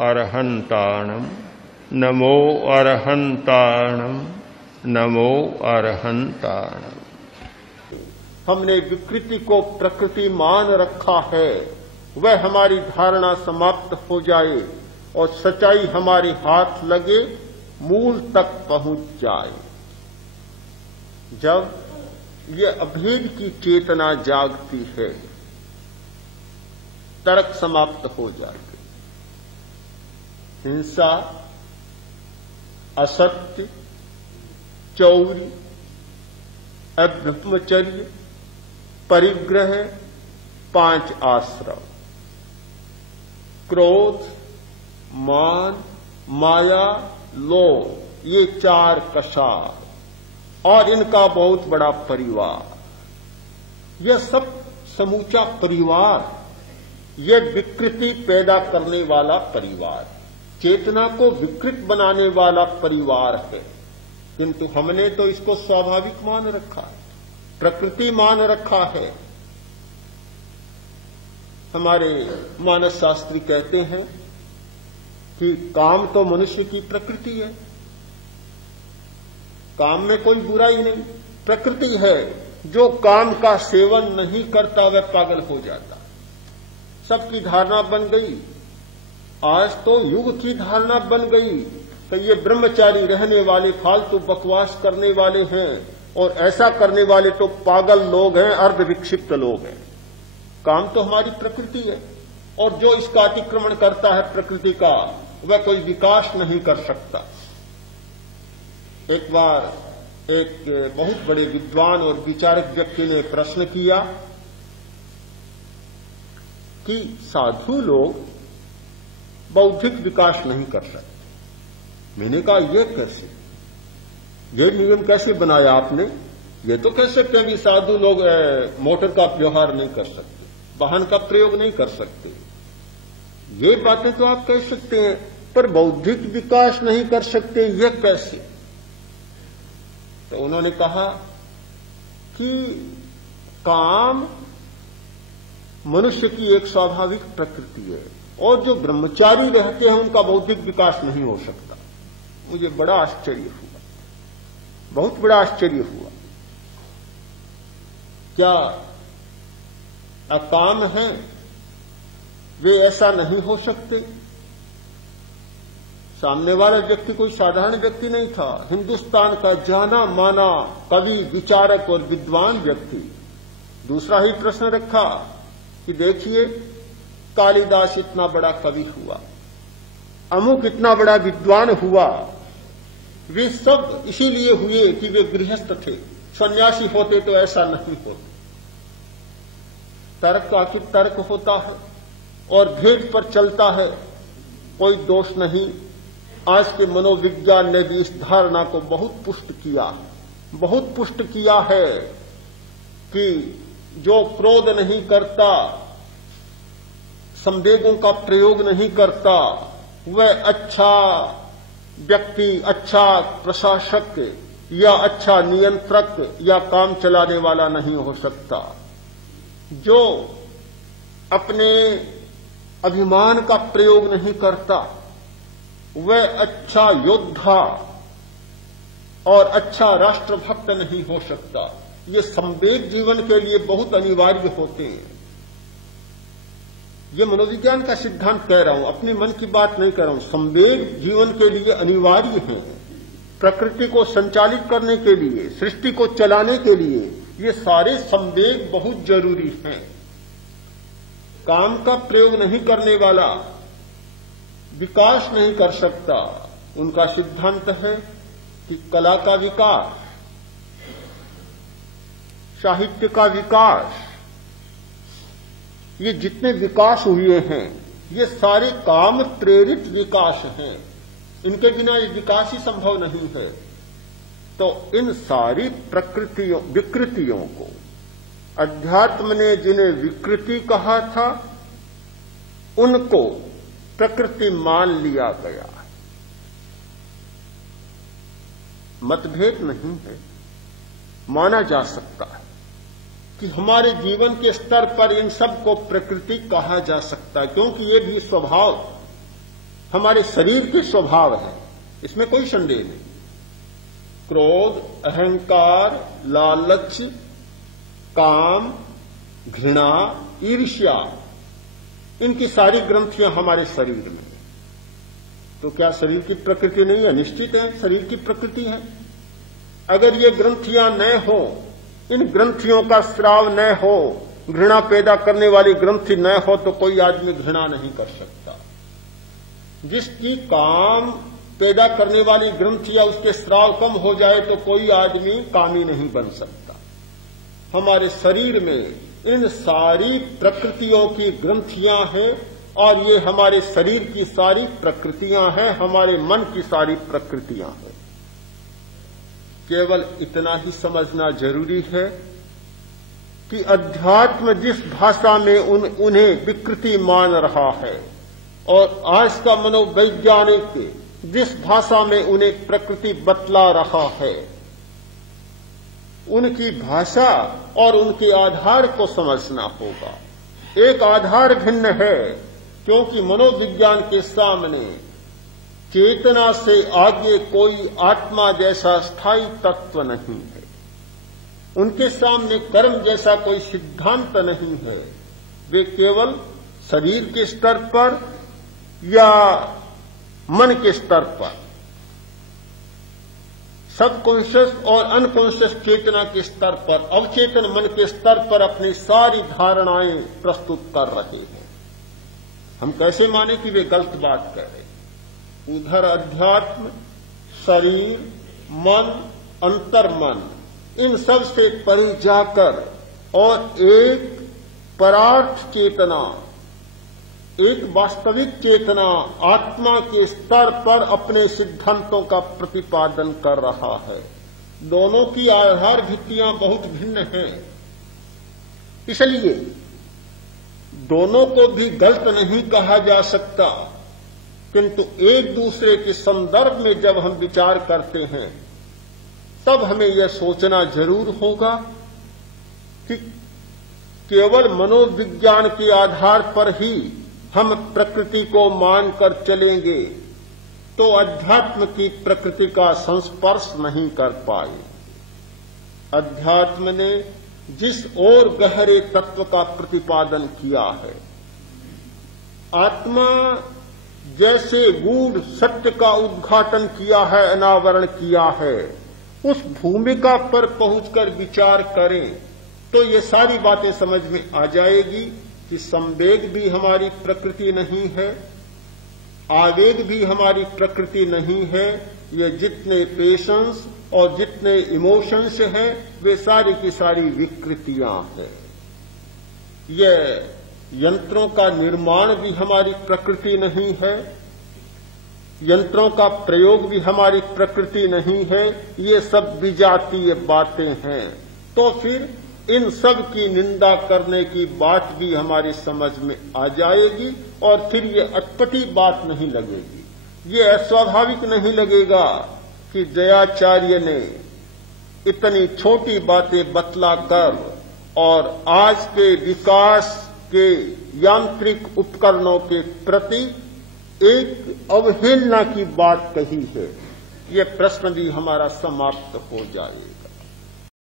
अरहन्ताणम् नमो अरहन्ताणम् नमो अरहन्ताणम्। हमने विकृति को प्रकृति मान रखा है, वह हमारी धारणा समाप्त हो जाए और सच्चाई हमारे हाथ लगे, मूल तक पहुंच जाए। जब ये अभेद की चेतना जागती है, तर्क समाप्त हो जाते, हिंसा, असत्य, चौरी, अब्रह्मचर्य, परिग्रह, 5 आश्रम, क्रोध, मान, माया, लोभ, ये 4 कषाय और इनका बहुत बड़ा परिवार, यह सब समूचा परिवार, यह विकृति पैदा करने वाला परिवार, चेतना को विकृत बनाने वाला परिवार है। किंतु हमने तो इसको स्वाभाविक मान रखा है, प्रकृति मान रखा है। हमारे मानस शास्त्री कहते हैं कि काम तो मनुष्य की प्रकृति है, काम में कोई बुराई नहीं, प्रकृति है। जो काम का सेवन नहीं करता वह पागल हो जाता। सबकी धारणा बन गई, आज तो युग की धारणा बन गई कि ये ब्रह्मचारी रहने वाले फालतू बकवास करने वाले हैं और ऐसा करने वाले तो पागल लोग हैं, अर्ध विक्षिप्त लोग हैं। काम तो हमारी प्रकृति है और जो इसका अतिक्रमण करता है प्रकृति का, वह कोई विकास नहीं कर सकता। एक बार एक बहुत बड़े विद्वान और विचारक व्यक्ति ने प्रश्न किया कि साधु लोग बौद्धिक विकास नहीं कर सकते। मैंने कहा ये कैसे, ये नियम कैसे बनाया आपने? ये तो कह सकते हैं कि साधु लोग मोटर का व्यवहार नहीं कर सकते, वाहन का प्रयोग नहीं कर सकते, ये बातें तो आप कह सकते हैं, पर बौद्धिक विकास नहीं कर सकते, ये कैसे? तो उन्होंने कहा कि काम मनुष्य की एक स्वाभाविक प्रकृति है और जो ब्रह्मचारी रहते हैं उनका बौद्धिक विकास नहीं हो सकता। मुझे बड़ा आश्चर्य हुआ, बहुत बड़ा आश्चर्य हुआ। क्या अकाम है वे ऐसा नहीं हो सकते? सामने वाला व्यक्ति कोई साधारण व्यक्ति नहीं था, हिंदुस्तान का जाना माना कवि, विचारक और विद्वान व्यक्ति। दूसरा ही प्रश्न रखा कि देखिए कालिदास इतना बड़ा कवि हुआ, अमुक इतना बड़ा विद्वान हुआ, वे सब इसीलिए हुए कि वे गृहस्थ थे, सन्यासी होते तो ऐसा नहीं होता। तर्क का कि तर्क होता है और भेद पर चलता है, कोई दोष नहीं। आज के मनोविज्ञान ने भी इस धारणा को बहुत पुष्ट किया है कि जो क्रोध नहीं करता, संवेगों का प्रयोग नहीं करता, वह अच्छा व्यक्ति, अच्छा प्रशासक या अच्छा नियंत्रक या काम चलाने वाला नहीं हो सकता। जो अपने अभिमान का प्रयोग नहीं करता, वह अच्छा योद्धा और अच्छा राष्ट्रभक्त नहीं हो सकता। ये संवेग जीवन के लिए बहुत अनिवार्य होते हैं। ये मनोविज्ञान का सिद्धांत कह रहा हूं, अपने मन की बात नहीं कर रहा हूं। संवेग जीवन के लिए अनिवार्य है, प्रकृति को संचालित करने के लिए, सृष्टि को चलाने के लिए ये सारे संवेग बहुत जरूरी हैं। काम का प्रयोग नहीं करने वाला विकास नहीं कर सकता। उनका सिद्धांत है कि कला का विकास, साहित्य का विकास, ये जितने विकास हुए हैं ये सारे काम प्रेरित विकास हैं, इनके बिना ये विकास ही संभव नहीं है। तो इन सारी विकृतियों को अध्यात्म ने जिन्हें विकृति कहा था, उनको प्रकृति मान लिया गया। मतभेद नहीं है, माना जा सकता है कि हमारे जीवन के स्तर पर इन सब को प्रकृति कहा जा सकता है, क्योंकि ये भी स्वभाव हमारे शरीर के स्वभाव है, इसमें कोई संदेह नहीं। क्रोध, अहंकार, लालच, काम, घृणा, ईर्ष्या, इनकी सारी ग्रंथियां हमारे शरीर में है। तो क्या शरीर की प्रकृति नहीं है? निश्चित है, शरीर की प्रकृति है। अगर ये ग्रंथियां न हो, इन ग्रंथियों का स्राव न हो, घृणा पैदा करने वाली ग्रंथि न हो, तो कोई आदमी घृणा नहीं कर सकता। जिसकी काम पैदा करने वाली ग्रंथि या उसके स्राव कम हो जाए तो कोई आदमी कामी नहीं बन सकता। हमारे शरीर में इन सारी प्रकृतियों की ग्रंथियां हैं और ये हमारे शरीर की सारी प्रकृतियां हैं, हमारे मन की सारी प्रकृतियां हैं। केवल इतना ही समझना जरूरी है कि अध्यात्म जिस भाषा में उन्हें विकृति मान रहा है और आज का मनोवैज्ञानिक जिस भाषा में उन्हें प्रकृति बतला रहा है, उनकी भाषा और उनके आधार को समझना होगा। एक आधार भिन्न है, क्योंकि मनोविज्ञान के सामने चेतना से आगे कोई आत्मा जैसा स्थायी तत्व नहीं है। उनके सामने कर्म जैसा कोई सिद्धांत नहीं है। वे केवल शरीर के स्तर पर या मन के स्तर पर, सबकॉन्शियस और अनकॉन्शियस चेतना के स्तर पर, अवचेतन मन के स्तर पर अपनी सारी धारणाएं प्रस्तुत कर रहे हैं। हम कैसे माने कि वे गलत बात कर रहे? उधर अध्यात्म, शरीर, मन, अंतर्मन, इन सब से परे जाकर और एक परार्थ चेतना, एक वास्तविक चेतना आत्मा के स्तर पर अपने सिद्धांतों का प्रतिपादन कर रहा है। दोनों की आधार भित्तियां बहुत भिन्न हैं, इसलिए दोनों को भी गलत नहीं कहा जा सकता, किंतु एक दूसरे के संदर्भ में जब हम विचार करते हैं तब हमें यह सोचना जरूर होगा कि केवल मनोविज्ञान के आधार पर ही हम प्रकृति को मानकर चलेंगे तो अध्यात्म की प्रकृति का संस्पर्श नहीं कर पाए। अध्यात्म ने जिस और गहरे तत्व का प्रतिपादन किया है, आत्मा जैसे गूढ़ सत्य का उद्घाटन किया है, अनावरण किया है, उस भूमिका पर पहुंचकर विचार करें तो ये सारी बातें समझ में आ जाएगी कि संवेग भी हमारी प्रकृति नहीं है, आवेग भी हमारी प्रकृति नहीं है। ये जितने पेशेंस और जितने इमोशंस हैं वे सारी की सारी विकृतियां हैं। ये यंत्रों का निर्माण भी हमारी प्रकृति नहीं है, यंत्रों का प्रयोग भी हमारी प्रकृति नहीं है। ये सब विजातीय बातें हैं। तो फिर इन सब की निंदा करने की बात भी हमारी समझ में आ जाएगी और फिर ये अटपटी बात नहीं लगेगी, ये अस्वाभाविक नहीं लगेगा कि जयाचार्य ने इतनी छोटी बातें बतलाकर और आज के विकास के यांत्रिक उपकरणों के प्रति एक अवहेलना की बात कही है। ये प्रश्न भी हमारा समाप्त हो जाए।